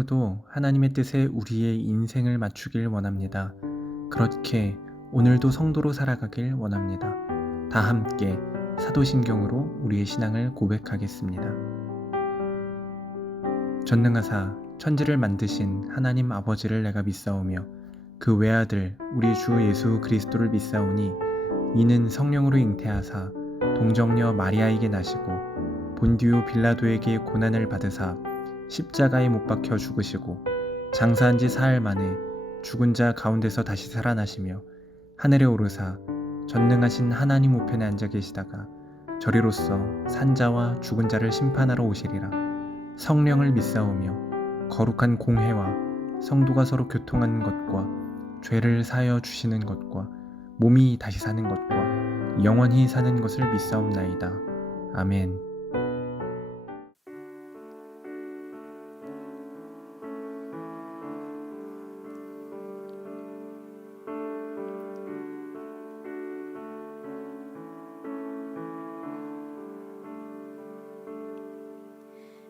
하루도 하나님의 뜻에 우리의 인생을 맞추길 원합니다. 그렇게 오늘도 성도로 살아가길 원합니다. 다 함께 사도신경으로 우리의 신앙을 고백하겠습니다. 전능하사 천지를 만드신 하나님 아버지를 내가 믿사오며 그 외아들 우리 주 예수 그리스도를 믿사오니 이는 성령으로 잉태하사 동정녀 마리아에게 나시고 본디오 빌라도에게 고난을 받으사 십자가에 못 박혀 죽으시고 장사한 지 사흘 만에 죽은 자 가운데서 다시 살아나시며 하늘에 오르사 전능하신 하나님 우편에 앉아 계시다가 저리로서 산자와 죽은 자를 심판하러 오시리라. 성령을 믿사오며 거룩한 공회와 성도가 서로 교통하는 것과 죄를 사하여 주시는 것과 몸이 다시 사는 것과 영원히 사는 것을 믿사옵나이다. 아멘.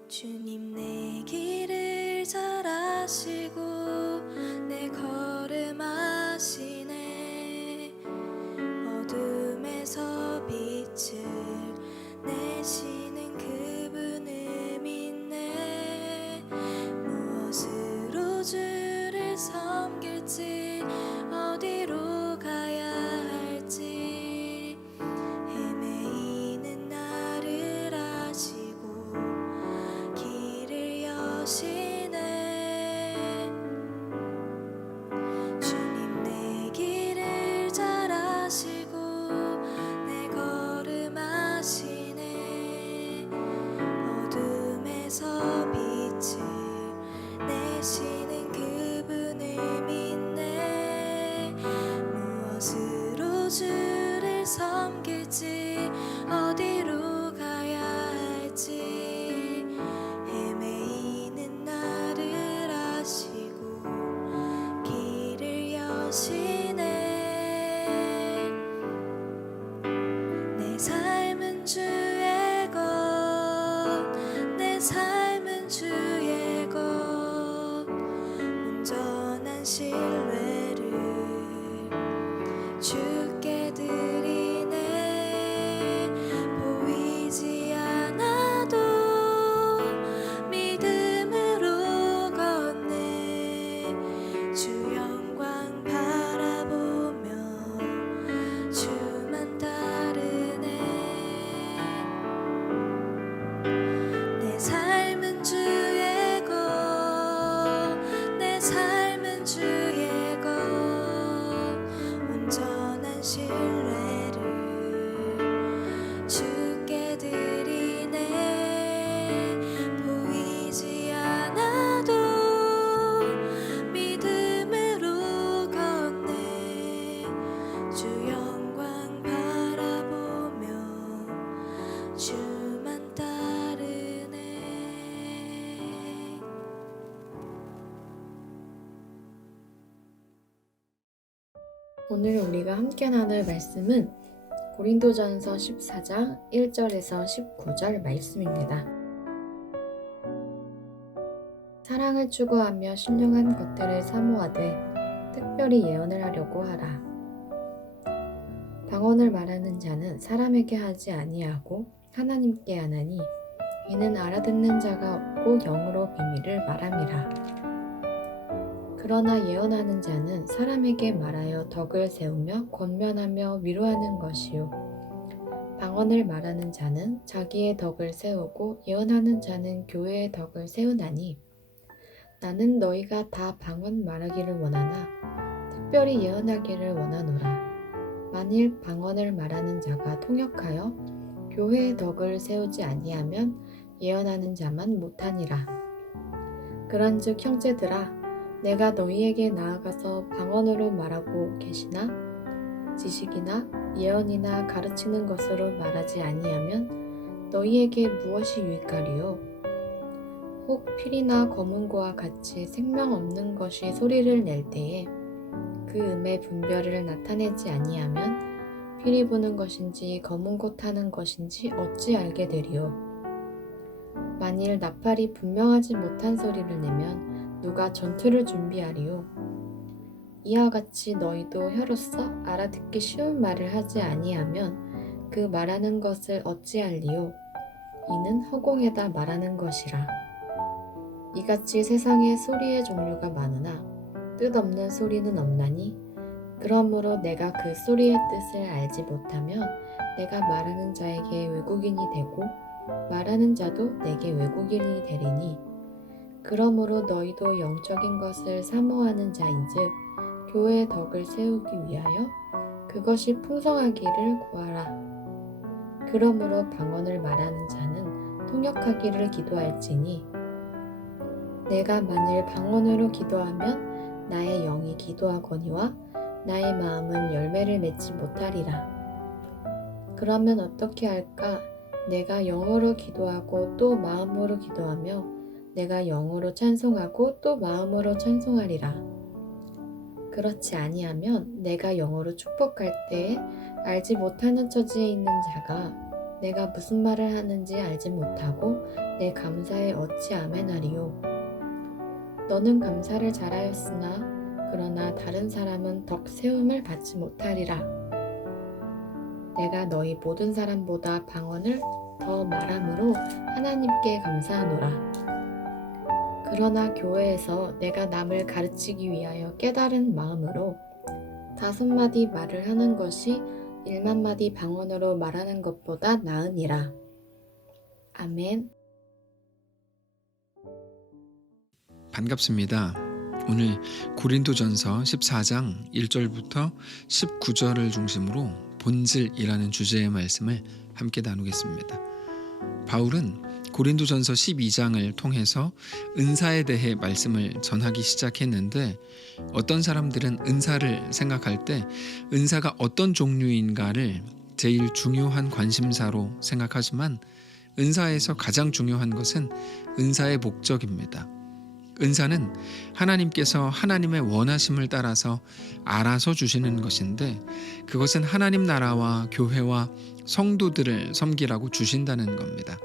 주님 내 길을 잘 아시고 내 걸음 아시네. 어둠에서 빛을 내시는 그분을 믿네. 무엇으로 주를 섬길지 어디로 가야 할지 헤매이는 나를 아시고 길을 여시네. 주님 내 길을 잘 아시고 내 걸음 아시네. 어둠에서 빛을 내시는 그분을 믿네. 무엇으로 주를 섬길지 어디로 가야 할지 헤매이는 나를 아시고 길을 여시네. 내 삶은 주의 것, 내 삶은 주의 것, 온전한 신뢰를 주께 드리네. 보이지 않아도 믿음으로 걷네. 주 영광 바라보며 주만 따르네. 내 삶은 주의 것, 내 삶은 주의 것, 온전한 신뢰를 주께 드리네. 보이지 않아도 믿음으로 걷네. 주 영광 바라보며 주만 따르네. 오늘 우리가 함께 나눌 말씀은 고린도전서 14장 1절에서 19절 말씀입니다. 사랑을 추구하며 신령한 것들을 사모하되 특별히 예언을 하려고 하라. 방언을 말하는 자는 사람에게 하지 아니하고 하나님께 하나니 이는 알아듣는 자가 없고 영으로 비밀을 말함이라. 그러나 예언하는 자는 사람에게 말하여 덕을 세우며 권면하며 위로하는 것이요. 방언을 말하는 자는 자기의 덕을 세우고 예언하는 자는 교회의 덕을 세우나니 나는 너희가 다 방언 말하기를 원하나 특별히 예언하기를 원하노라. 만일 방언을 말하는 자가 통역하여 교회의 덕을 세우지 아니하면 예언하는 자만 못하니라. 그런즉 형제들아, 내가 너희에게 나아가서 방언으로 말하고 계시나 지식이나 예언이나 가르치는 것으로 말하지 아니하면 너희에게 무엇이 유익하리요? 혹 필이나 검은고와 같이 생명 없는 것이 소리를 낼 때에 그 음의 분별을 나타내지 아니하면 필이 부는 것인지 검은고 타는 것인지 어찌 알게 되리요? 만일 나팔이 분명하지 못한 소리를 내면 누가 전투를 준비하리요? 이와 같이 너희도 혀로서 알아듣기 쉬운 말을 하지 아니하면 그 말하는 것을 어찌할리요? 이는 허공에다 말하는 것이라. 이같이 세상에 소리의 종류가 많으나 뜻없는 소리는 없나니 그러므로 내가 그 소리의 뜻을 알지 못하면 내가 말하는 자에게 외국인이 되고 말하는 자도 내게 외국인이 되리니 그러므로 너희도 영적인 것을 사모하는 자인즉 교회의 덕을 세우기 위하여 그것이 풍성하기를 구하라. 그러므로 방언을 말하는 자는 통역하기를 기도할지니 내가 만일 방언으로 기도하면 나의 영이 기도하거니와 나의 마음은 열매를 맺지 못하리라. 그러면 어떻게 할까? 내가 영어로 기도하고 또 마음으로 기도하며 내가 영어로 찬송하고 또 마음으로 찬송하리라. 그렇지 아니하면 내가 영어로 축복할 때에 알지 못하는 처지에 있는 자가 내가 무슨 말을 하는지 알지 못하고 내 감사에 어찌 아멘하리요. 너는 감사를 잘하였으나 그러나 다른 사람은 덕 세움을 받지 못하리라. 내가 너희 모든 사람보다 방언을 더 말함으로 하나님께 감사하노라. 그러나 교회에서 내가 남을 가르치기 위하여 깨달은 마음으로 5마디 말을 하는 것이 1만마디 방언으로 말하는 것보다 나으니라. 아멘. 반갑습니다. 오늘 고린도전서 14장 1절부터 19절을 중심으로 본질이라는 주제의 말씀을 함께 나누겠습니다. 바울은 고린도전서 12장을 통해서 은사에 대해 말씀을 전하기 시작했는데 어떤 사람들은 은사를 생각할 때 은사가 어떤 종류인가를 제일 중요한 관심사로 생각하지만 은사에서 가장 중요한 것은 은사의 목적입니다. 은사는 하나님께서 하나님의 원하심을 따라서 알아서 주시는 것인데 그것은 하나님 나라와 교회와 성도들을 섬기라고 주신다는 겁니다.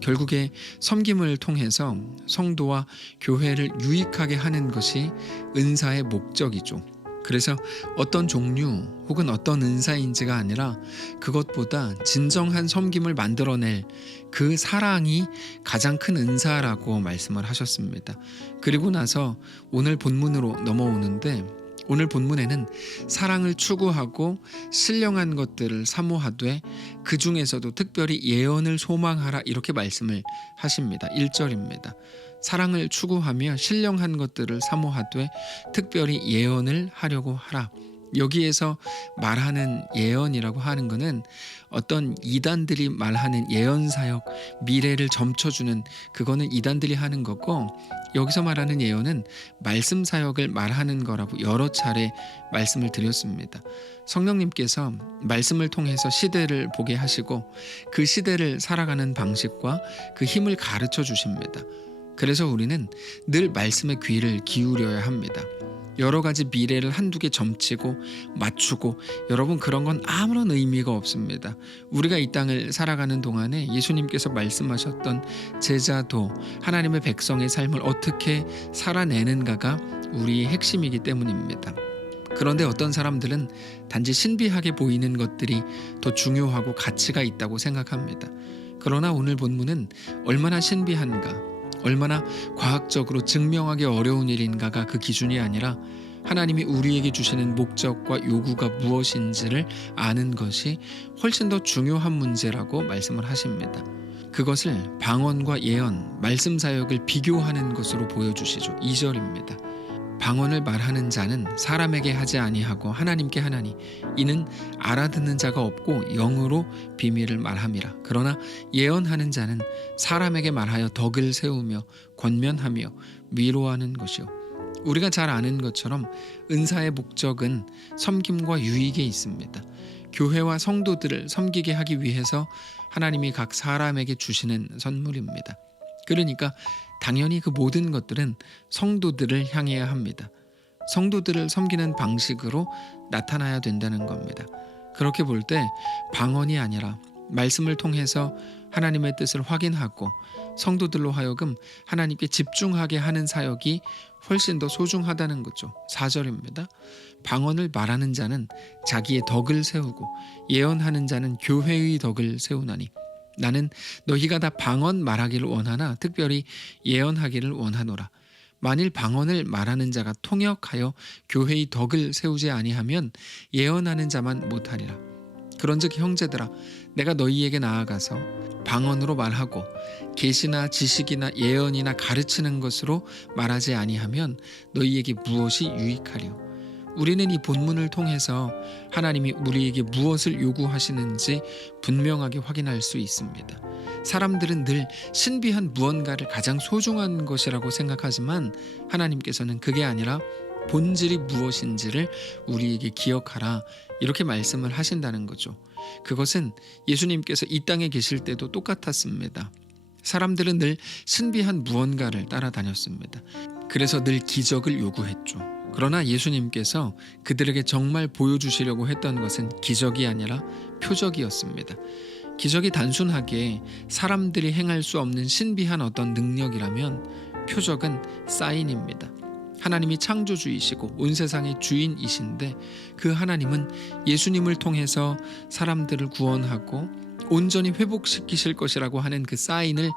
결국에 섬김을 통해서 성도와 교회를 유익하게 하는 것이 은사의 목적이죠. 그래서 어떤 종류 혹은 어떤 은사인지가 아니라 그것보다 진정한 섬김을 만들어낼 그 사랑이 가장 큰 은사라고 말씀을 하셨습니다. 그리고 나서 오늘 본문으로 넘어오는데 오늘 본문에는 사랑을 추구하고 신령한 것들을 사모하되 그 중에서도 특별히 예언을 소망하라 이렇게 말씀을 하십니다. 1절입니다. 사랑을 추구하며 신령한 것들을 사모하되 특별히 예언을 하려고 하라. 여기에서 말하는 예언이라고 하는 것은 어떤 이단들이 말하는 예언사역, 미래를 점쳐주는 그거는 이단들이 하는 거고 여기서 말하는 예언은 말씀사역을 말하는 거라고 여러 차례 말씀을 드렸습니다. 성령님께서 말씀을 통해서 시대를 보게 하시고 그 시대를 살아가는 방식과 그 힘을 가르쳐 주십니다. 그래서 우리는 늘 말씀의 귀를 기울여야 합니다. 여러 가지 미래를 한두 개 점치고 맞추고 여러분 그런 건 아무런 의미가 없습니다. 우리가 이 땅을 살아가는 동안에 예수님께서 말씀하셨던 제자도 하나님의 백성의 삶을 어떻게 살아내는가가 우리의 핵심이기 때문입니다. 그런데 어떤 사람들은 단지 신비하게 보이는 것들이 더 중요하고 가치가 있다고 생각합니다. 그러나 오늘 본문은 얼마나 신비한가, 얼마나 과학적으로 증명하기 어려운 일인가가 그 기준이 아니라 하나님이 우리에게 주시는 목적과 요구가 무엇인지를 아는 것이 훨씬 더 중요한 문제라고 말씀을 하십니다. 그것을 방언과 예언, 말씀 사역을 비교하는 것으로 보여주시죠. 2절입니다. 방언을 말하는 자는 사람에게 하지 아니하고 하나님께 하나니 이는 알아듣는 자가 없고 영으로 비밀을 말함이라. 그러나 예언하는 자는 사람에게 말하여 덕을 세우며 권면하며 위로하는 것이요. 우리가 잘 아는 것처럼 은사의 목적은 섬김과 유익에 있습니다. 교회와 성도들을 섬기게 하기 위해서 하나님이 각 사람에게 주시는 선물입니다. 그러니까 당연히 그 모든 것들은 성도들을 향해야 합니다. 성도들을 섬기는 방식으로 나타나야 된다는 겁니다. 그렇게 볼 때 방언이 아니라 말씀을 통해서 하나님의 뜻을 확인하고 성도들로 하여금 하나님께 집중하게 하는 사역이 훨씬 더 소중하다는 거죠. 4절입니다. 방언을 말하는 자는 자기의 덕을 세우고 예언하는 자는 교회의 덕을 세우나니 나는 너희가 다 방언 말하기를 원하나 특별히 예언하기를 원하노라. 만일 방언을 말하는 자가 통역하여 교회의 덕을 세우지 아니하면 예언하는 자만 못하리라. 그런즉 형제들아 내가 너희에게 나아가서 방언으로 말하고 계시나 지식이나 예언이나 가르치는 것으로 말하지 아니하면 너희에게 무엇이 유익하리요. 우리는 이 본문을 통해서 하나님이 우리에게 무엇을 요구하시는지 분명하게 확인할 수 있습니다. 사람들은 늘 신비한 무언가를 가장 소중한 것이라고 생각하지만 하나님께서는 그게 아니라 본질이 무엇인지를 우리에게 기억하라 이렇게 말씀을 하신다는 거죠. 그것은 예수님께서 이 땅에 계실 때도 똑같았습니다. 사람들은 늘 신비한 무언가를 따라다녔습니다. 그래서 늘 기적을 요구했죠. 그러나 예수님께서 그들에게 정말 보여주시려고 했던 것은 기적이 아니라 표적이었습니다. 기적이 단순하게 사람들이 행할 수 없는 신비한 어떤 능력이라면 표적은 사인입니다. 하나님이 창조주이시고 온 세상의 주인이신데 그 하나님은 예수님을 통해서 사람들을 구원하고 온전히 회복시키실 것이라고 하는 그 사인을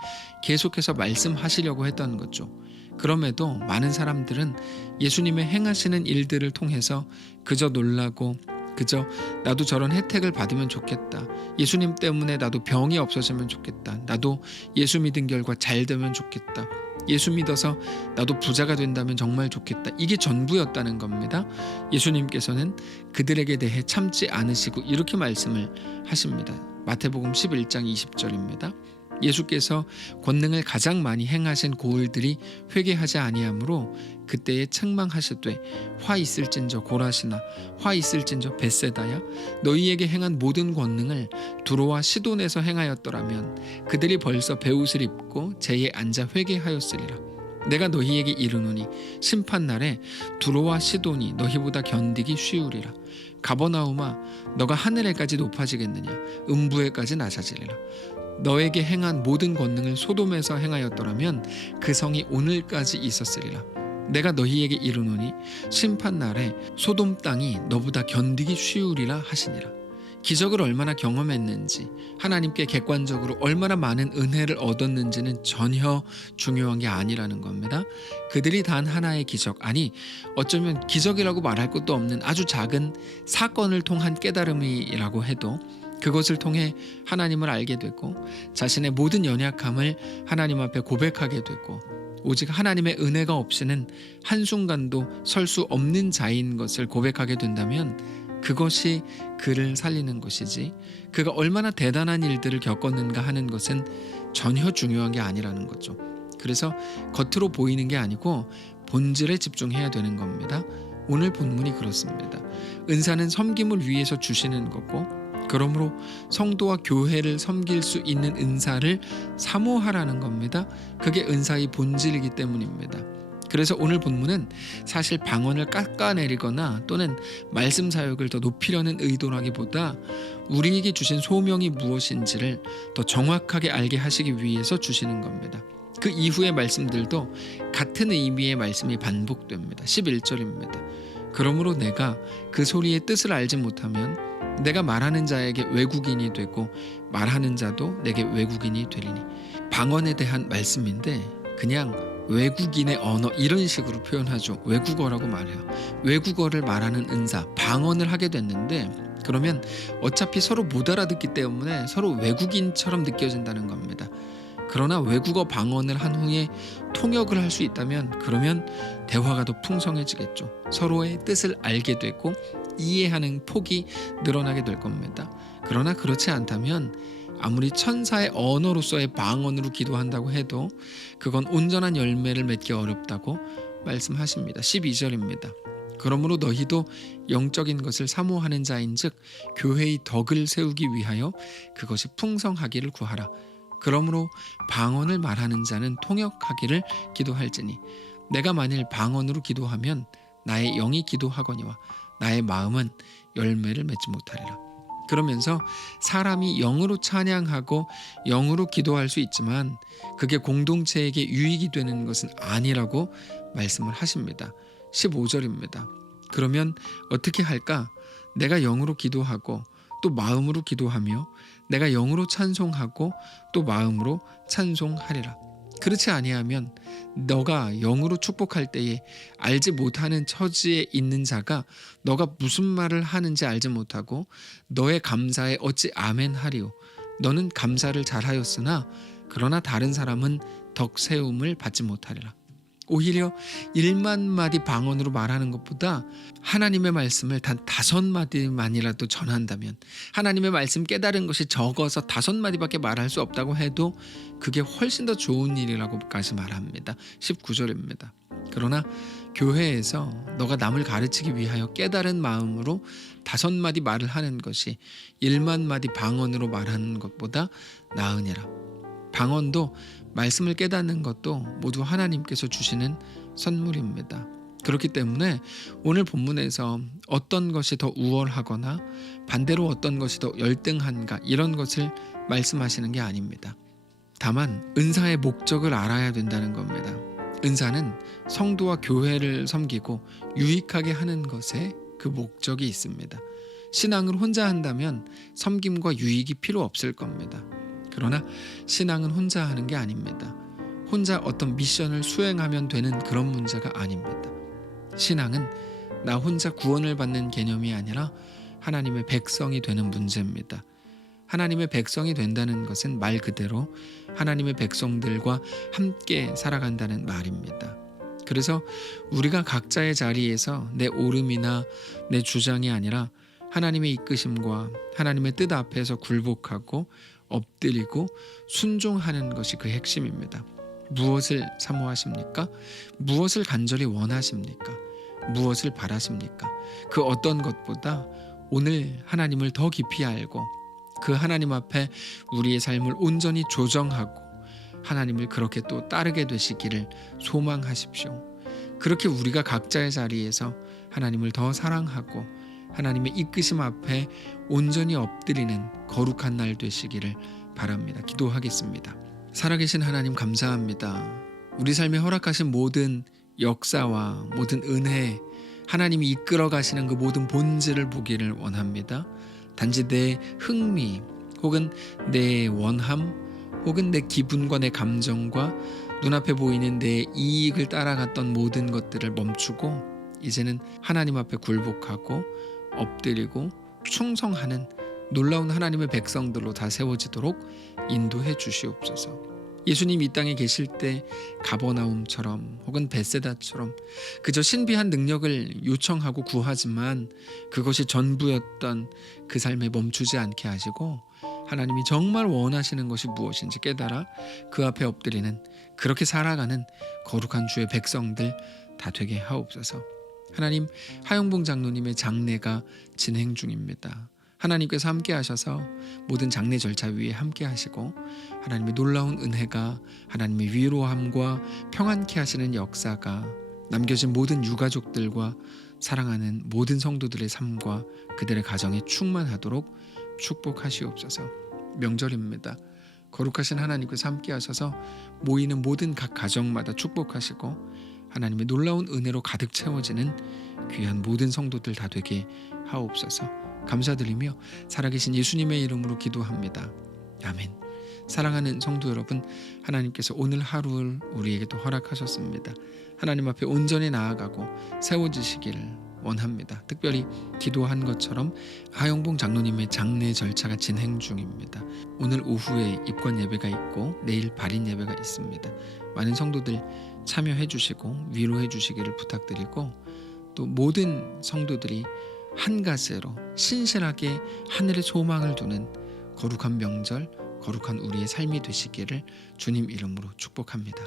계속해서 말씀하시려고 했던 거죠. 그럼에도 많은 사람들은 예수님의 행하시는 일들을 통해서 그저 놀라고 그저 나도 저런 혜택을 받으면 좋겠다. 예수님 때문에 나도 병이 없어지면 좋겠다. 나도 예수 믿은 결과 잘 되면 좋겠다. 예수 믿어서 나도 부자가 된다면 정말 좋겠다. 이게 전부였다는 겁니다. 예수님께서는 그들에게 대해 참지 않으시고 이렇게 말씀을 하십니다. 마태복음 11장 20절입니다. 예수께서 권능을 가장 많이 행하신 고을들이 회개하지 아니하므로 그때에 책망하시되 화 있을진저 고라시나 화 있을진저 벳세다야 너희에게 행한 모든 권능을 두로와 시돈에서 행하였더라면 그들이 벌써 베옷을 입고 제에 앉아 회개하였으리라. 내가 너희에게 이르노니 심판날에 두로와 시돈이 너희보다 견디기 쉬우리라. 가버나움아 너가 하늘에까지 높아지겠느냐 음부에까지 낮아지리라. 너에게 행한 모든 권능을 소돔에서 행하였더라면 그 성이 오늘까지 있었으리라. 내가 너희에게 이르노니 심판날에 소돔 땅이 너보다 견디기 쉬우리라 하시니라. 기적을 얼마나 경험했는지 하나님께 객관적으로 얼마나 많은 은혜를 얻었는지는 전혀 중요한 게 아니라는 겁니다. 그들이 단 하나의 기적, 아니 어쩌면 기적이라고 말할 것도 없는 아주 작은 사건을 통한 깨달음이라고 해도 그것을 통해 하나님을 알게 되고 자신의 모든 연약함을 하나님 앞에 고백하게 되고 오직 하나님의 은혜가 없이는 한순간도 설 수 없는 자인 것을 고백하게 된다면 그것이 그를 살리는 것이지 그가 얼마나 대단한 일들을 겪었는가 하는 것은 전혀 중요한 게 아니라는 거죠. 그래서 겉으로 보이는 게 아니고 본질에 집중해야 되는 겁니다. 오늘 본문이 그렇습니다. 은사는 섬김을 위해서 주시는 거고 그러므로 성도와 교회를 섬길 수 있는 은사를 사모하라는 겁니다. 그게 은사의 본질이기 때문입니다. 그래서 오늘 본문은 사실 방언을 깎아내리거나 또는 말씀 사역을 더 높이려는 의도라기보다 우리에게 주신 소명이 무엇인지를 더 정확하게 알게 하시기 위해서 주시는 겁니다. 그 이후의 말씀들도 같은 의미의 말씀이 반복됩니다. 11절입니다. 그러므로 내가 그 소리의 뜻을 알지 못하면 내가 말하는 자에게 외국인이 되고 말하는 자도 내게 외국인이 되리니. 방언에 대한 말씀인데 그냥 외국인의 언어 이런 식으로 표현하죠. 외국어라고 말해요. 외국어를 말하는 은사, 방언을 하게 됐는데 그러면 어차피 서로 못 알아듣기 때문에 서로 외국인처럼 느껴진다는 겁니다. 그러나 외국어 방언을 한 후에 통역을 할 수 있다면 그러면 대화가 더 풍성해지겠죠. 서로의 뜻을 알게 되고 이해하는 폭이 늘어나게 될 겁니다. 그러나 그렇지 않다면 아무리 천사의 언어로서의 방언으로 기도한다고 해도 그건 온전한 열매를 맺기 어렵다고 말씀하십니다. 12절입니다. 그러므로 너희도 영적인 것을 사모하는 자인즉 교회의 덕을 세우기 위하여 그것이 풍성하기를 구하라. 그러므로 방언을 말하는 자는 통역하기를 기도할지니 내가 만일 방언으로 기도하면 나의 영이 기도하거니와 나의 마음은 열매를 맺지 못하리라. 그러면서 사람이 영으로 찬양하고 영으로 기도할 수 있지만 그게 공동체에게 유익이 되는 것은 아니라고 말씀을 하십니다. 15절입니다. 그러면 어떻게 할까? 내가 영으로 기도하고 또 마음으로 기도하며 내가 영으로 찬송하고 또 마음으로 찬송하리라. 그렇지 아니하면 너가 영으로 축복할 때에 알지 못하는 처지에 있는 자가 너가 무슨 말을 하는지 알지 못하고 너의 감사에 어찌 아멘하리요. 너는 감사를 잘하였으나 그러나 다른 사람은 덕세움을 받지 못하리라. 오히려 1만 마디 방언으로 말하는 것보다 하나님의 말씀을 단 5마디만이라도 전한다면, 하나님의 말씀 깨달은 것이 적어서 5마디밖에 말할 수 없다고 해도 그게 훨씬 더 좋은 일이라고까지 말합니다. 19절입니다. 그러나 교회에서 너가 남을 가르치기 위하여 깨달은 마음으로 5마디 말을 하는 것이 1만 마디 방언으로 말하는 것보다 나으니라. 방언도 말씀을 깨닫는 것도 모두 하나님께서 주시는 선물입니다. 그렇기 때문에 오늘 본문에서 어떤 것이 더 우월하거나 반대로 어떤 것이 더 열등한가 이런 것을 말씀하시는 게 아닙니다. 다만 은사의 목적을 알아야 된다는 겁니다. 은사는 성도와 교회를 섬기고 유익하게 하는 것에 그 목적이 있습니다. 신앙을 혼자 한다면 섬김과 유익이 필요 없을 겁니다. 그러나 신앙은 혼자 하는 게 아닙니다. 혼자 어떤 미션을 수행하면 되는 그런 문제가 아닙니다. 신앙은 나 혼자 구원을 받는 개념이 아니라 하나님의 백성이 되는 문제입니다. 하나님의 백성이 된다는 것은 말 그대로 하나님의 백성들과 함께 살아간다는 말입니다. 그래서 우리가 각자의 자리에서 내 오름이나 내 주장이 아니라 하나님의 이끄심과 하나님의 뜻 앞에서 굴복하고 엎드리고 순종하는 것이 그 핵심입니다. 무엇을 사모하십니까? 무엇을 간절히 원하십니까? 무엇을 바라십니까? 그 어떤 것보다 오늘 하나님을 더 깊이 알고 그 하나님 앞에 우리의 삶을 온전히 조정하고 하나님을 그렇게 또 따르게 되시기를 소망하십시오. 그렇게 우리가 각자의 자리에서 하나님을 더 사랑하고 하나님의 이끄심 앞에 온전히 엎드리는 거룩한 날 되시기를 바랍니다. 기도하겠습니다. 살아계신 하나님 감사합니다. 우리 삶에 허락하신 모든 역사와 모든 은혜, 하나님이 이끌어 가시는 그 모든 본질을 보기를 원합니다. 단지 내 흥미 혹은 내 원함 혹은 내 기분과 내 감정과 눈앞에 보이는 내 이익을 따라갔던 모든 것들을 멈추고 이제는 하나님 앞에 굴복하고 엎드리고 충성하는 놀라운 하나님의 백성들로 다 세워지도록 인도해 주시옵소서. 예수님 이 땅에 계실 때 가버나움처럼 혹은 벳세다처럼 그저 신비한 능력을 요청하고 구하지만 그것이 전부였던 그 삶에 멈추지 않게 하시고 하나님이 정말 원하시는 것이 무엇인지 깨달아 그 앞에 엎드리는 그렇게 살아가는 거룩한 주의 백성들 다 되게 하옵소서. 하나님, 하영봉 장로님의 장례가 진행 중입니다. 하나님께서 함께 하셔서 모든 장례 절차 위에 함께 하시고 하나님의 놀라운 은혜가 하나님의 위로함과 평안케 하시는 역사가 남겨진 모든 유가족들과 사랑하는 모든 성도들의 삶과 그들의 가정에 충만하도록 축복하시옵소서. 명절입니다. 거룩하신 하나님께서 함께 하셔서 모이는 모든 각 가정마다 축복하시고 하나님의 놀라운 은혜로 가득 채워지는 귀한 모든 성도들 다 되게 하옵소서. 감사드리며 살아계신 예수님의 이름으로 기도합니다. 아멘. 사랑하는 성도 여러분, 하나님께서 오늘 하루를 우리에게 또 허락하셨습니다. 하나님 앞에 온전히 나아가고 세워지시기를 원합니다. 특별히 기도한 것처럼 하영봉 장로님의 장례 절차가 진행 중입니다. 오늘 오후에 입관 예배가 있고 내일 발인 예배가 있습니다. 많은 성도들 참여해 주시고 위로해 주시기를 부탁드리고 또 모든 성도들이 한 가지로 신실하게 하늘의 소망을 두는 거룩한 명절, 거룩한 우리의 삶이 되시기를 주님 이름으로 축복합니다.